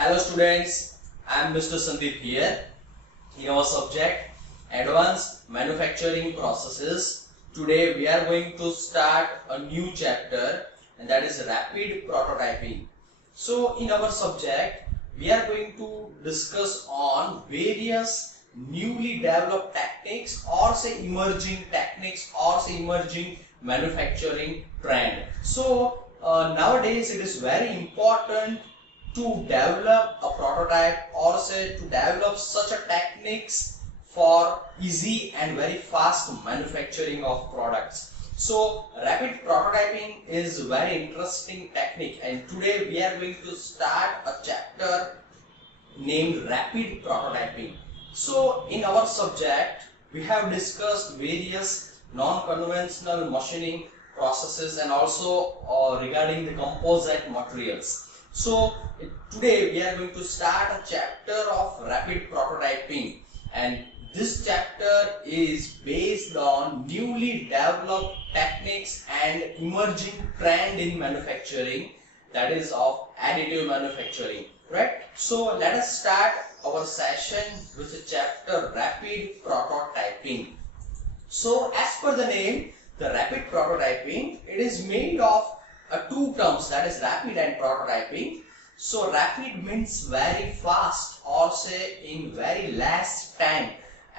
Hello students, I am Mr. Sandeep here. In our subject Advanced Manufacturing Processes, today we are going to start a new chapter, and that is Rapid Prototyping. So in our subject we are going to discuss on various newly developed techniques or say emerging techniques or say emerging manufacturing trend. So nowadays it is very important to develop a prototype or say to develop such a techniques for easy and very fast manufacturing of products. So rapid prototyping is very interesting technique, and today we are going to start a chapter named rapid prototyping. So in our subject we have discussed various non-conventional machining processes and also regarding the composite materials. So today we are going to start a chapter of rapid prototyping, and this chapter is based on newly developed techniques and emerging trend in manufacturing, that is of additive manufacturing, right? So let us start our session with the chapter rapid prototyping. So as per the name, the rapid prototyping, it is made of two terms, that is rapid and prototyping. So rapid means very fast or say in very less time.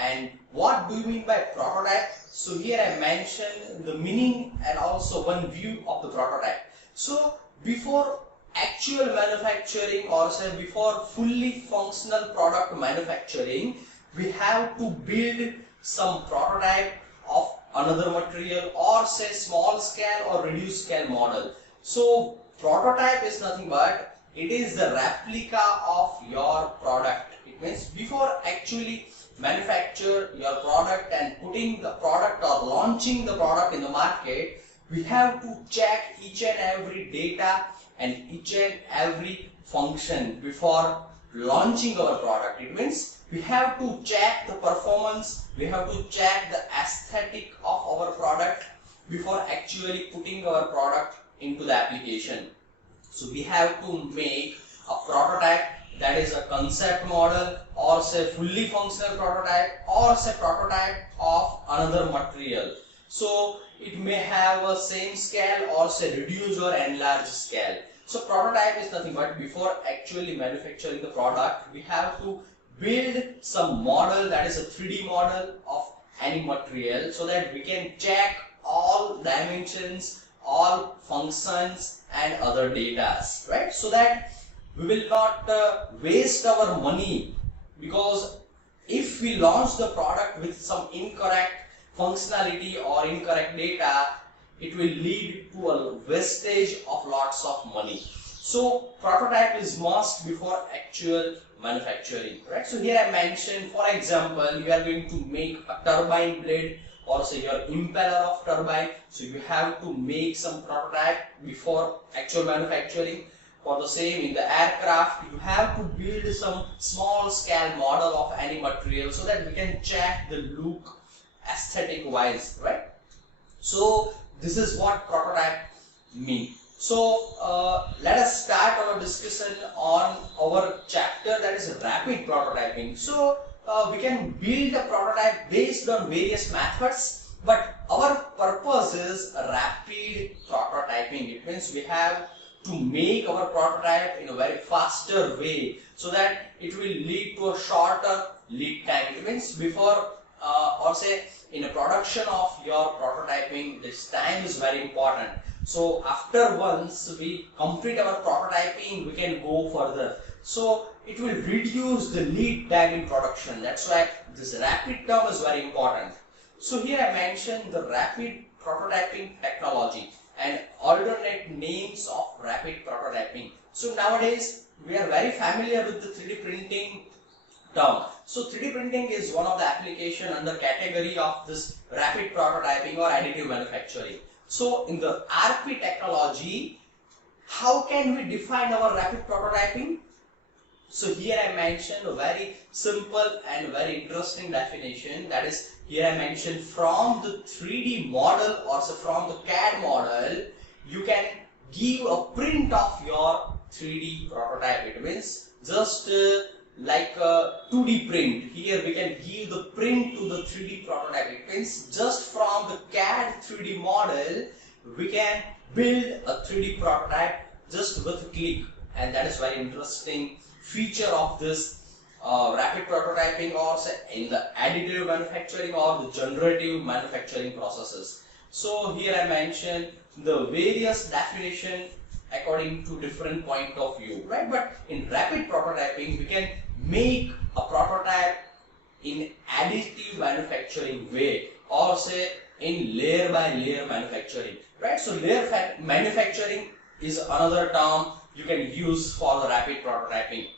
And what do you mean by prototype? So here I mention the meaning and also one view of the prototype. So before actual manufacturing or say before fully functional product manufacturing, we have to build some prototype of another material or say small scale or reduced scale model. So prototype is nothing but it is the replica of your product. It means before actually manufacture your product and putting the product or launching the product in the market, we have to check each and every data and each and every function before launching our product. It means we have to check the performance, we have to check the aesthetic of our product before actually putting our product into the application. So we have to make a prototype, that is a concept model or say fully functional prototype or say prototype of another material. So it may have a same scale or say reduced or enlarged scale. So prototype is nothing but before actually manufacturing the product, we have to build some model, that is a 3D model of any material, so that we can check all dimensions, all functions and other data, right? So that we will not waste our money, because if we launch the product with some incorrect functionality or incorrect data, it will lead to a wastage of lots of money. So prototype is must before actual manufacturing, right? So here I mentioned, for example, you are going to make a turbine blade or say your impeller of turbine, so you have to make some prototype before actual manufacturing. For the same in the aircraft, you have to build some small scale model of any material so that we can check the look aesthetic wise, right? So this is what prototype mean. So let us start our discussion on our chapter, that is rapid prototyping. So we can build a prototype based on various methods, but our purpose is rapid prototyping. It means we have to make our prototype in a very faster way so that it will lead to a shorter lead time. It means before or say in a production of your prototyping, this time is very important. So after once we complete our prototyping, we can go further. So it will reduce the lead time in production. That's why this rapid term is very important. So here I mentioned the rapid prototyping technology and alternate names of rapid prototyping. So nowadays we are very familiar with the 3D printing term. So 3D printing is one of the application under category of this rapid prototyping or additive manufacturing. So in the RP technology, how can we define our rapid prototyping? So here I mentioned a very simple and very interesting definition, that is here I mentioned from the 3D model or so from the CAD model, you can give a print of your 3D prototype. It means just like a 2D print. Here we can give the print to the 3D prototype. It means just from the CAD 3D model we can build a 3D prototype just with a click, and that is very interesting feature of this rapid prototyping, or say in the additive manufacturing or the generative manufacturing processes. So here I mentioned the various definition according to different point of view, right? But in rapid prototyping we can make a prototype in additive manufacturing way, or say in layer by layer manufacturing, right? So layer manufacturing is another term you can use for the rapid prototyping.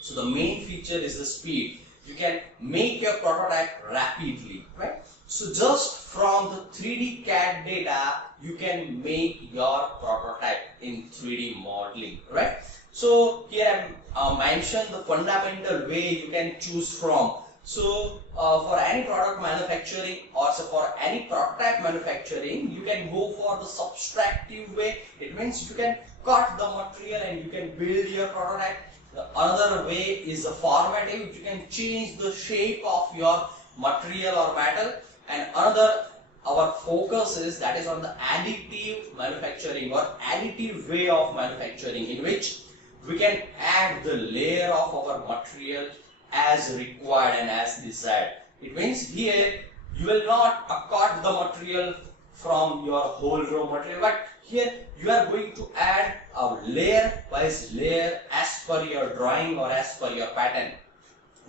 So the main feature is the speed. You can make your prototype rapidly, right? So just from the 3D CAD data you can make your prototype in 3D modeling, right? So here I mentioned the fundamental way you can choose from. So for any product manufacturing, or so for any prototype manufacturing, you can go for the subtractive way. It means you can cut the material and you can build your prototype. The another way is the formative. You can change the shape of your material or metal. And another, our focus is that is on the additive manufacturing or additive way of manufacturing, in which we can add the layer of our material as required and as desired. It means here you will not cut the material from your whole raw material, but here you are going to add a layer wise layer as per your drawing or as per your pattern.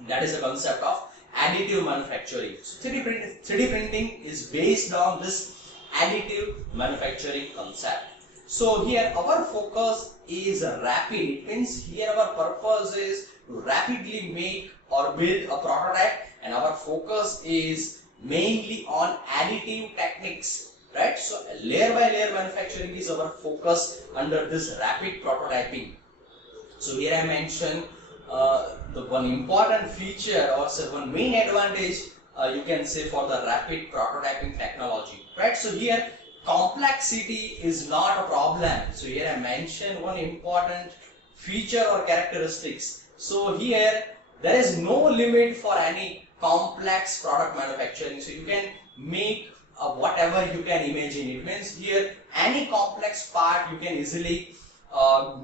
That is the concept of additive manufacturing. So 3D printing is based on this additive manufacturing concept. So here our focus is rapid. It means here our purpose is to rapidly make or build a prototype, and our focus is mainly on additive techniques, right? So layer by layer manufacturing is our focus under this rapid prototyping. So here I mentioned the one important feature, or say one main advantage you can say for the rapid prototyping technology, right? So here complexity is not a problem. So here I mentioned one important feature or characteristics. So here there is no limit for any complex product manufacturing. So you can make whatever you can imagine. It means here any complex part you can easily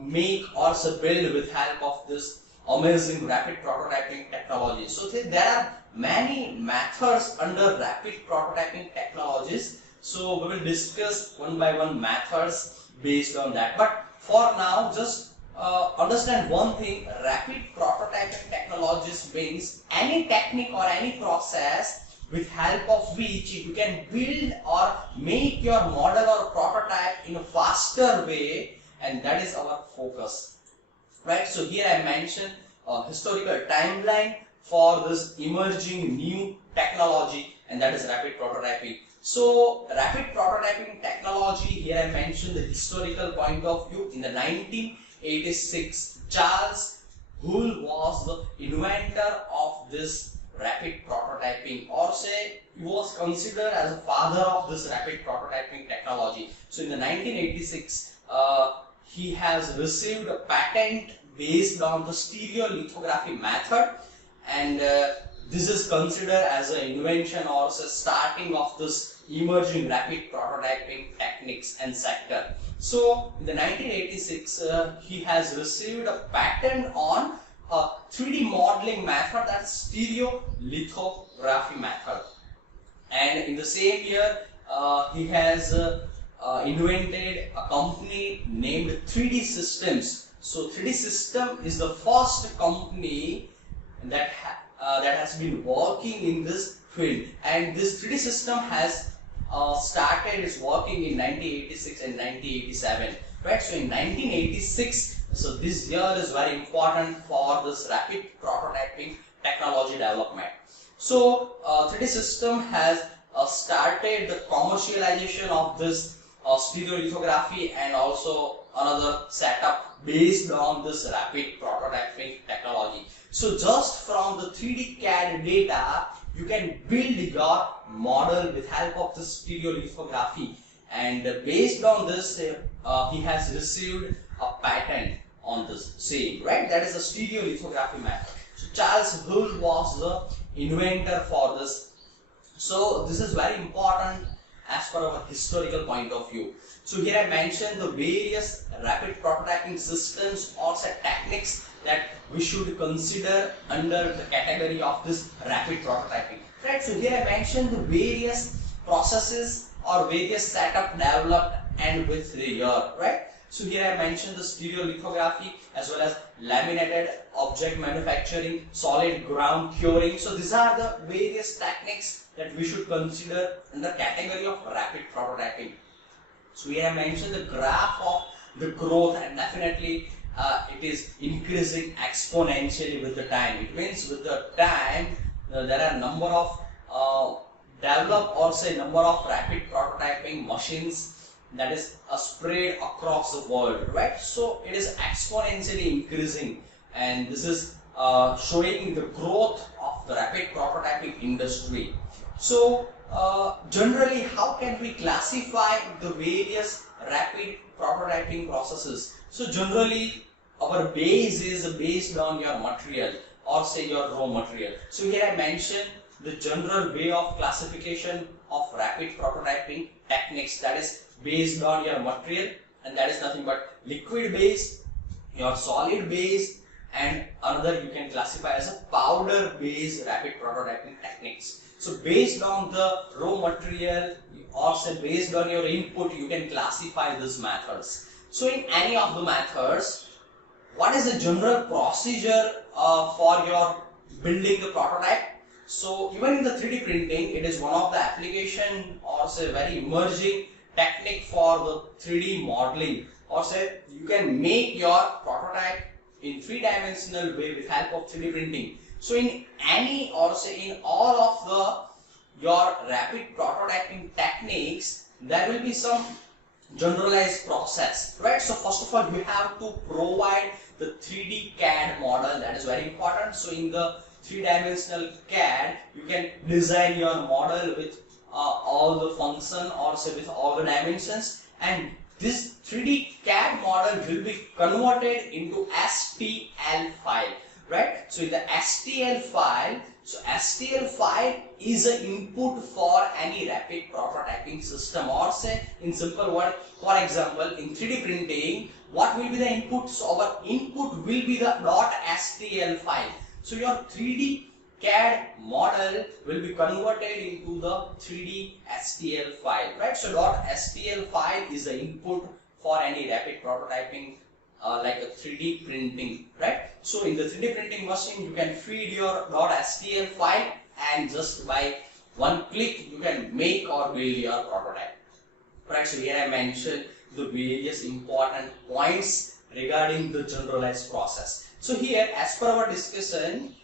make or build with help of this amazing rapid prototyping technology. So there are many methods under rapid prototyping technologies. So we will discuss one by one methods based on that. But for now, just understand one thing: rapid prototyping technologies means any technique or any process with help of which you can build or make your model or prototype in a faster way, and that is our focus, right? So here I mentioned a historical timeline for this emerging new technology, and that is rapid prototyping. So rapid prototyping technology, here I mentioned the historical point of view. In the 1986, Charles Hull was the inventor of this rapid prototyping, or say he was considered as a father of this rapid prototyping technology. So in the 1986, he has received a patent based on the stereolithography method, and this is considered as an invention or as a starting of this emerging rapid prototyping techniques and sector. So in the 1986, he has received a patent on a 3D modeling method, that's stereolithography method. And in the same year, he has invented a company named 3D Systems. So 3D System is the first company that has been working in this field, and this 3D System has started its working in 1986 and 1987, right? So in 1986, so this year is very important for this rapid prototyping technology development. So 3D System has started the commercialization of this stereolithography and also another setup based on this rapid prototyping technology. So just from the 3D CAD data, you can build your model with help of the stereolithography, and based on this, he has received a patent on this same, right? That is the stereolithography method. So Charles Hull was the inventor for this. So this is very important as per our historical point of view. So here I mentioned the various rapid prototyping systems or set techniques that we should consider under the category of this rapid prototyping. Right, so here I mentioned the various processes or various setup developed and with the year, right? So here I mentioned the stereolithography as well as laminated object manufacturing, solid ground curing. So these are the various techniques that we should consider in the category of rapid prototyping. So here I mentioned the graph of the growth, and definitely it is increasing exponentially with the time. It means with the time there are number of developed or say number of rapid prototyping machines that is spread across the world, right? So it is exponentially increasing, and this is showing the growth of the rapid prototyping industry. So generally, how can we classify the various rapid prototyping processes? So generally, our base is based on your material or say your raw material. So here I mentioned the general way of classification of rapid prototyping techniques, that is based on your material, and that is nothing but liquid base, your solid base, and another you can classify as a powder based rapid prototyping techniques. So based on the raw material or say based on your input, you can classify these methods. So in any of the methods, what is the general procedure for your building the prototype? So even in the 3D printing, it is one of the application or say very emerging technique for the 3D modeling, or say you can make your prototype in 3-dimensional way with help of 3D printing. So in any or say in all of your rapid prototyping techniques, there will be some generalized process, right? So first of all, you have to provide the 3D CAD model, that is very important. So in the 3-dimensional CAD, you can design your model with all the function or say with all the dimensions, and this 3D CAD model will be converted into STL file, right? So in the STL file, so STL file is an input for any rapid prototyping system, or say in simple word, for example, in 3D printing, what will be the input? So our input will be the .stl file. So your 3D CAD model will be converted into the 3D STL file, right? So .stl file is the input for any rapid prototyping like a 3D printing, right? So in the 3D printing machine, you can feed your .stl file, and just by one click you can make or build your prototype, right? So here I mentioned the various important points regarding the generalized process. So here, as per our discussion,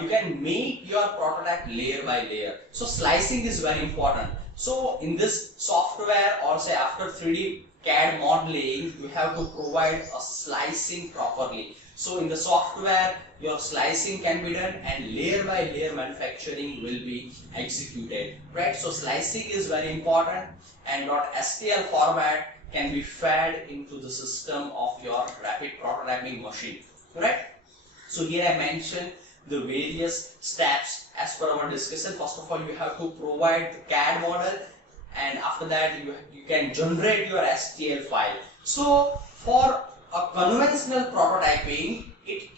you can make your prototype layer by layer. So slicing is very important. So in this software or say after 3D CAD modeling, you have to provide a slicing properly. So in the software, your slicing can be done and layer by layer manufacturing will be executed, right? So slicing is very important, and .stl format can be fed into the system of your rapid prototyping machine, right? So here I mentioned the various steps as per our discussion. First of all, you have to provide the CAD model, and after that you can generate your STL file. So for a conventional prototyping, it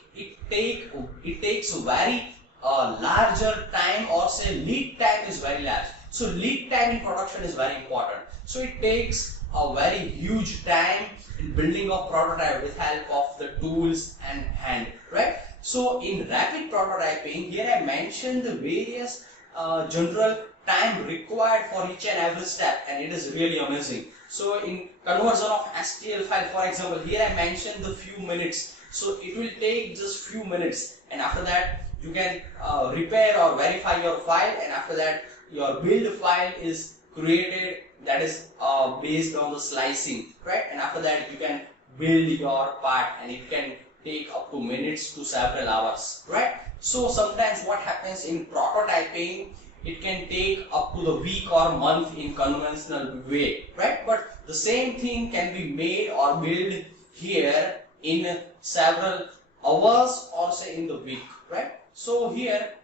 takes very larger time, or say lead time is very large. So lead time in production is very important. So it takes a very huge time in building of prototype with help of the tools and hand, right? So in rapid prototyping, here I mentioned the various general time required for each and every step, and it is really amazing. So in conversion of STL file, for example, here I mentioned the few minutes. So it will take just few minutes, and after that you can repair or verify your file, and after that your build file is created, that is based on the slicing, right? And after that you can build your part, and it can take up to minutes to several hours, right? So sometimes what happens in prototyping, it can take up to the week or month in conventional way, right? But the same thing can be made or built here in several hours or say in the week, right? So here,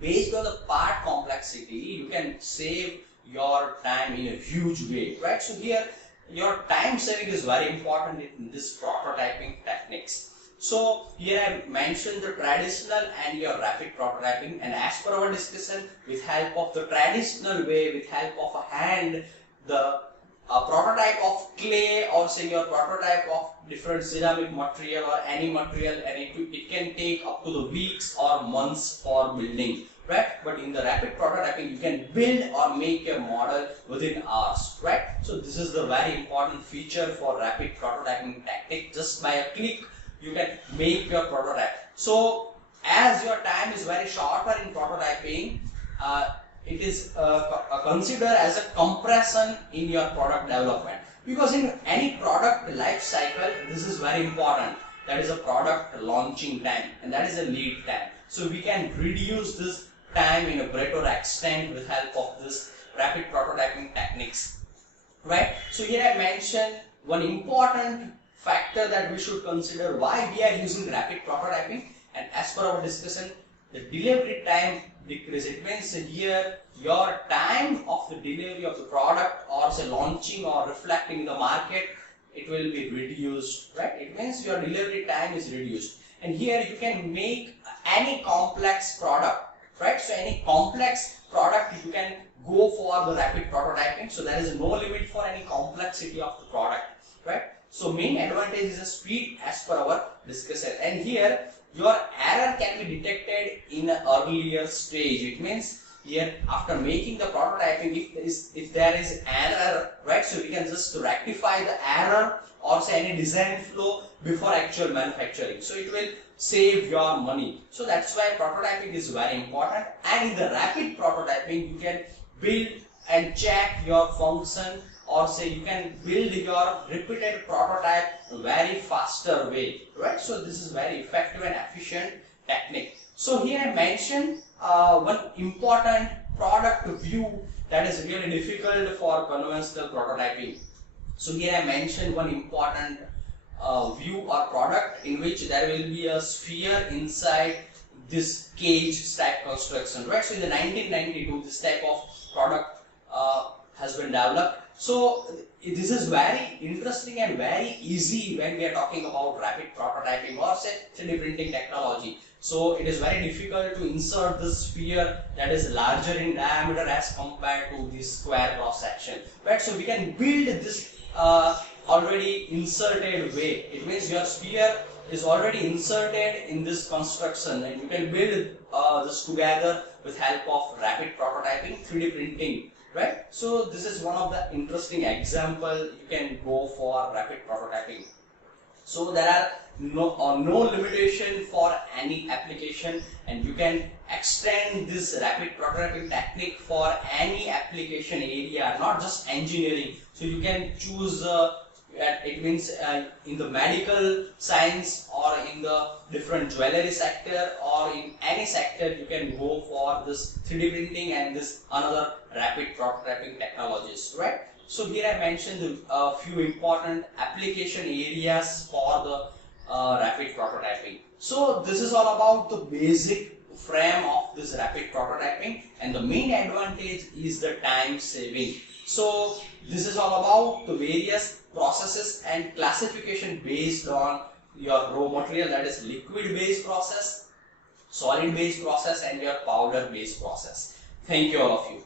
based on the part complexity, you can save your time in a huge way, right? So here, your time saving is very important in this prototyping techniques. So here I mentioned the traditional and your rapid prototyping, and as per our discussion, with help of the traditional way, with help of a hand, the prototype of clay or say your prototype of different ceramic material or any material, and it can take up to the weeks or months for building, right? But in the rapid prototyping, you can build or make a model within hours, right? So this is the very important feature for rapid prototyping tactic. Just by a click, you can make your prototype. So as your time is very shorter in prototyping, it is considered as a compression in your product development, because in any product life cycle, this is very important. That is a product launching time, and that is a lead time. So we can reduce this time in a greater extent with help of this rapid prototyping techniques, right? So here I mentioned one important factor that we should consider why we are using rapid prototyping, and as per our discussion, the delivery time decrease. It means here your time of the delivery of the product or say launching or reflecting in the market, it will be reduced, right? It means your delivery time is reduced, and here you can make any complex product, right? So any complex product you can go for the rapid prototyping, so there is no limit for any complexity of the product, right? So main advantage is the speed as per our discussion, and here your error can be detected in an earlier stage. It means here after making the prototyping, if there is error, right, so we can just rectify the error or say any design flow before actual manufacturing, so it will save your money. So that's why prototyping is very important, and in the rapid prototyping you can build and check your function, or say you can build your repeated prototype very faster way, right? So this is very effective and efficient technique. So here I mentioned one important product view that is really difficult for conventional prototyping. So here I mentioned one important view or product in which there will be a sphere inside this cage type construction, right? So in the 1992, this type of product has been developed. So this is very interesting and very easy when we are talking about rapid prototyping or say 3D printing technology. So it is very difficult to insert this sphere that is larger in diameter as compared to this square cross section, right? So we can build this already inserted way. It means your sphere is already inserted in this construction, and you can build this together with help of rapid prototyping, 3D printing, right? So this is one of the interesting example you can go for rapid prototyping. So there are no limitation for any application, and you can extend this rapid prototyping technique for any application area, not just engineering. So you can choose it means in the medical science or in the different jewelry sector or in any sector, you can go for this 3D printing and this another rapid prototyping technologies, right? So here I mentioned a few important application areas for the rapid prototyping. So this is all about the basic frame of this rapid prototyping, and the main advantage is the time saving. So this is all about the various processes and classification based on your raw material, that is liquid based process, solid based process, and your powder based process. Thank you all of you.